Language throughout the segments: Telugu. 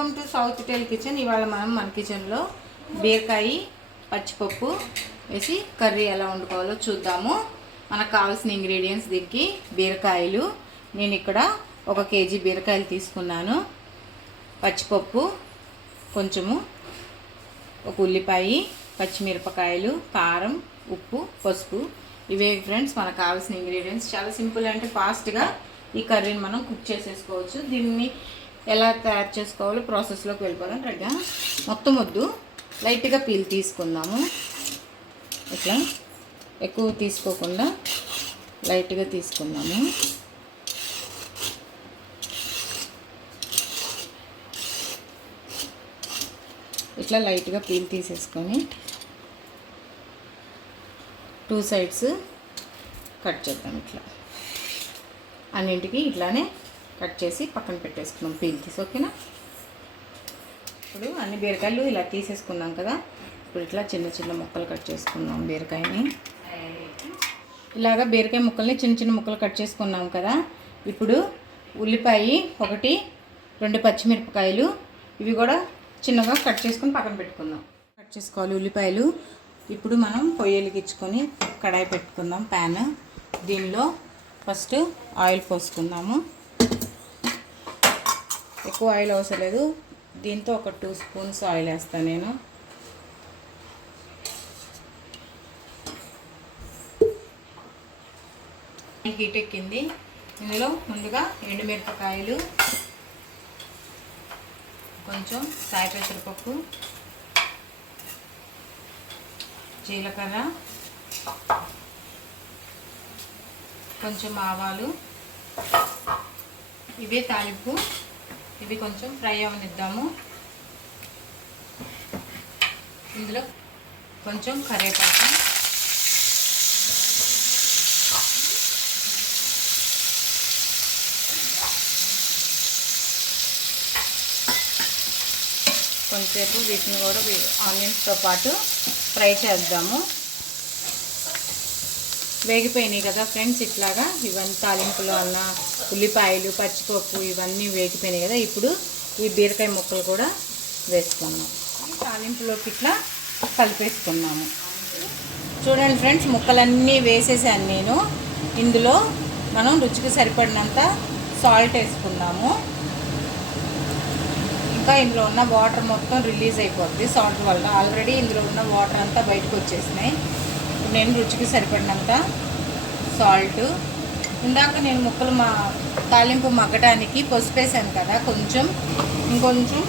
వెల్కమ్ టు సౌత్ ఇటల్ కిచెన్. ఇవాళ మనం మన కిచెన్లో బీరకాయ పచ్చిపప్పు వేసి కర్రీ ఎలా వండుకోవాలో చూద్దాము. మనకు కావాల్సిన ఇంగ్రీడియంట్స్ దీనికి బీరకాయలు. నేను ఇక్కడ 1 కేజీ బీరకాయలు తీసుకున్నాను. పచ్చిపప్పు కొంచెము, 1 ఉల్లిపాయ, పచ్చిమిరపకాయలు, కారం, ఉప్పు, పసుపు. ఇవే ఫ్రెండ్స్ మనకు కావాల్సిన ఇంగ్రీడియంట్స్. చాలా సింపుల్ అంటే ఫాస్ట్గా ఈ కర్రీని మనం కుక్ చేసేసుకోవచ్చు. దీన్ని ఎలా తయారు చేసుకోవాలో ప్రాసెస్లోకి వెళ్ళిపోదాం. రెడీగా మొత్తం వద్దు, లైట్గా పీల్ తీసుకుందాము. ఇట్లా ఎక్కువ తీసుకోకుండా లైట్గా తీసుకుందాము. ఇట్లా లైట్గా పీల్ తీసేసుకొని 2 సైడ్స్ కట్ చేద్దాం. ఇట్లా అన్నింటికి ఇట్లానే కట్ చేసి పక్కన పెట్టేసుకున్నాం పీల్ తీసి. ఓకేనా? ఇప్పుడు అన్ని బీరకాయలు ఇలా తీసేసుకున్నాం కదా. ఇప్పుడు ఇట్లా చిన్న చిన్న ముక్కలు కట్ చేసుకున్నాం బీరకాయని. ఇలాగా బీరకాయ ముక్కల్ని చిన్న చిన్న ముక్కలు కట్ చేసుకున్నాం కదా. ఇప్పుడు ఉల్లిపాయ 1, 2 పచ్చిమిరపకాయలు, ఇవి కూడా చిన్నగా కట్ చేసుకొని పక్కన పెట్టుకుందాం. కట్ చేసుకోవాలి ఉల్లిపాయలు. ఇప్పుడు మనం పొయ్యి వెలిగించుకొని కడాయి పెట్టుకుందాం, ప్యాన్. దీనిలో ఫస్ట్ ఆయిల్ పోసుకుందాము. ఎక్కువ ఆయిల్ అవసరం లేదు. దీంతో ఒక 2 స్పూన్స్ ఆయిల్ వేస్తాను నేను. హీట్ ఎక్కింది. ఇందులో ముందుగా ఎండుమిరపకాయలు, కొంచెం సాయి పెసరపప్పు, జీలకర్ర, కొంచెం ఆవాలు, ఇవే తాలింపు. ఇవి కొంచెం ఫ్రై అవనిద్దాము. ఇందులో కొంచెం కరివేపాకు, కొంచెంసేపు వీటిని కూడా ఆనియన్స్తో పాటు ఫ్రై చేద్దాము. వేగిపోయినాయి కదా ఫ్రెండ్స్. ఇట్లాగా ఇవన్నీ తాలింపులో ఉన్న ఉల్లిపాయలు, పచ్చిపప్పు ఇవన్నీ వేగిపోయినాయి కదా. ఇప్పుడు ఈ బీరకాయ ముక్కలు కూడా వేసుకున్నాం. తాలింపులోకి ఇట్లా కలిపేసుకున్నాము. చూడండి ఫ్రెండ్స్, ముక్కలన్నీ వేసేసాను నేను. ఇందులో మనం రుచికి సరిపడినంత సాల్ట్ వేసుకున్నాము. ఇంకా ఇందులో ఉన్న వాటర్ మొత్తం రిలీజ్ అయిపోద్ది సాల్ట్ వల్ల. ఆల్రెడీ ఇందులో ఉన్న వాటర్ అంతా బయటకు వచ్చేసినాయి. నేను రుచికి సరిపడినంత సాల్ట్, ఇందాక నేను ముక్కలు తాలింపు మగ్గడానికి పసుపు వేసాను కదా, ఇంకొంచెం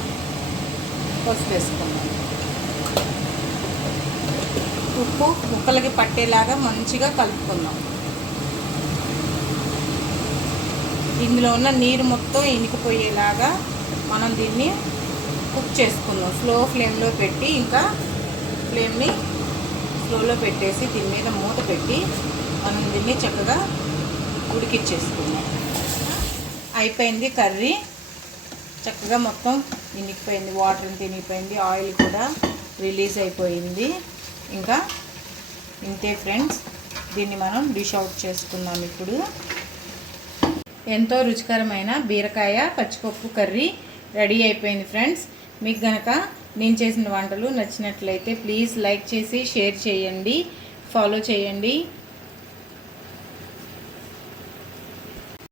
పసుపు వేసుకున్నాను. ఉప్పు ముక్కలకి పట్టేలాగా మంచిగా కలుపుకుందాం. ఇందులో ఉన్న నీరు మొత్తం ఇనికిపోయేలాగా మనం దీన్ని కుక్ చేసుకుందాం. స్లో ఫ్లేమ్లో పెట్టి, ఇంకా ఫ్లేమ్ని స్లోలో పెట్టేసి దీని మీద మూత పెట్టి మనం దీన్ని చక్కగా ఉడికిచ్చేసుకుందాం. అయిపోయింది కర్రీ. చక్కగా మొత్తం ఇనికిపోయింది, వాటర్ అంతా ఇనికిపోయింది, ఆయిల్ కూడా రిలీజ్ అయిపోయింది. ఇంకా ఇంతే ఫ్రెండ్స్, దీన్ని మనం డిష్ అవుట్ చేసుకుందాం. ఇప్పుడు ఎంతో రుచికరమైన బీరకాయ పచ్చిపప్పు కర్రీ రెడీ అయిపోయింది ఫ్రెండ్స్. మీకు కనుక నేను చేసిన వంటలు నచ్చినట్లయితే ప్లీజ్ లైక్ చేసి షేర్ చేయండి, ఫాలో చేయండి.